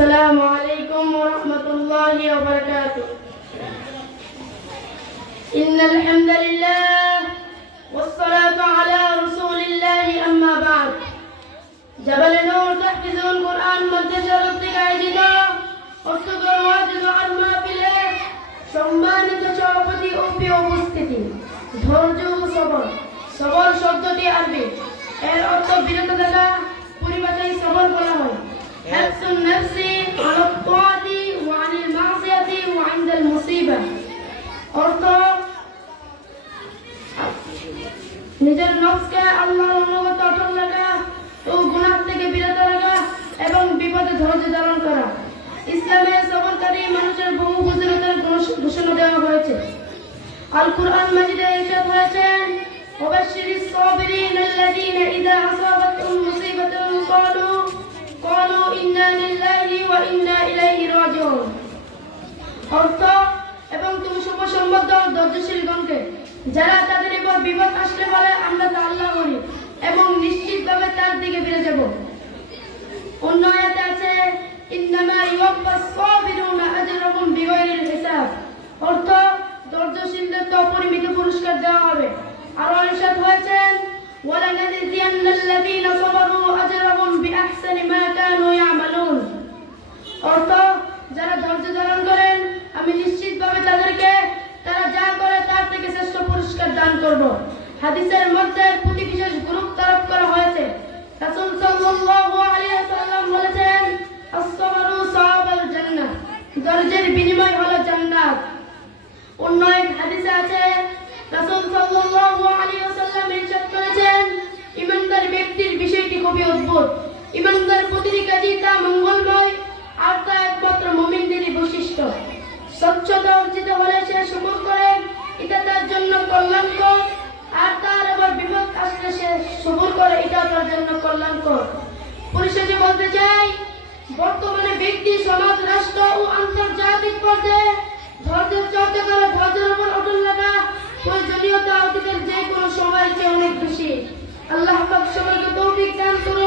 السلام عليكم ورحمة الله وبركاته إن الحمد لله والصلاة على رسول الله أما بعد جبل نور تحفظ القرآن مدرسة ربك عيدنا অর্থকর ওয়াজিদ আর মাহফিলে সম্মানিত সভাপতি ও প্রিয় উপস্থিতি ধৈর্য ও সবর সবর শব্দটি আরবি এর অর্থ বিরত থাকা পরিভাষায় সবর নিজের নফসকে আল্লাহর অনুগত অটল রাখা ও গুনাহ থেকে বিরত রাখা এবং বিপদে ধৈর্য ধারণ করা। ইসলামে সবরকারী মানুষের বহু ফজিলতের ঘোষণা দেওয়া হয়েছে। আল কুরআন মাজিদে ইরশাদ হয়েছেন ওয়াবাশশিরিস সাবিরিন আল্লাযীনা ইযা আসাবাতহুম মুসিবাতুন ক্বালু ক্বালু ইন্না লিল্লাহি ওয়া ইন্না ইলাইহি রাজিউন। অর্থ, এবং তুমি শুভ সম্বদ্ধ ধৈর্যশীলগণকে, যারা বিপদ আসলে বলে আমরা তা আল্লাহ করি এবং নিশ্চিতভাবে তার দিকে ফিরে যাব। অন্য আয়াতে আছে, ইন্নামা বিগাইরিল হিসাব। অর্থ, ধৈর্যশীলদের তো অপরিমিত পুরস্কার দেওয়া হবে। আরও ইরশাদ হয়েছেন ওয়ালানাজিয়ান্না আল্লাযীনা সাবারু আজরাহুম বিআহসানি মা কানু ইয়ামালুন। হাদিসের মধ্যে প্রতি বিশেষ গুরুত্ব আরোপ করা হয়েছে। রাসূল সাল্লাল্লাহু আলাইহি ওয়াসাল্লাম বলেছেন ধৈর্যের বিনিময় হলো জান্নাত। অন্য এক হাদিসে আছে, রাসূল সাল্লাল্লাহু আলাইহি ওয়াসাল্লাম ইরশাদ করেছেন, ইমানদার ব্যক্তির বিষয়টি খুবই অদ্ভুত। ইমানদার প্রতিটি কাজই পরিশেষে বলতে চাই, বর্তমানে ব্যক্তি, সমাজ, রাষ্ট্র ও আন্তর্জাতিক পর্যায়ে ধৈর্যের চর্চা করে ধৈর্যের উপর অটল রাখা প্রয়োজনীয়তা অতীতের যে কোনো সময় চেয়ে অনেক বেশি। আল্লাহ সবাইকে তৌফিক দান করুন।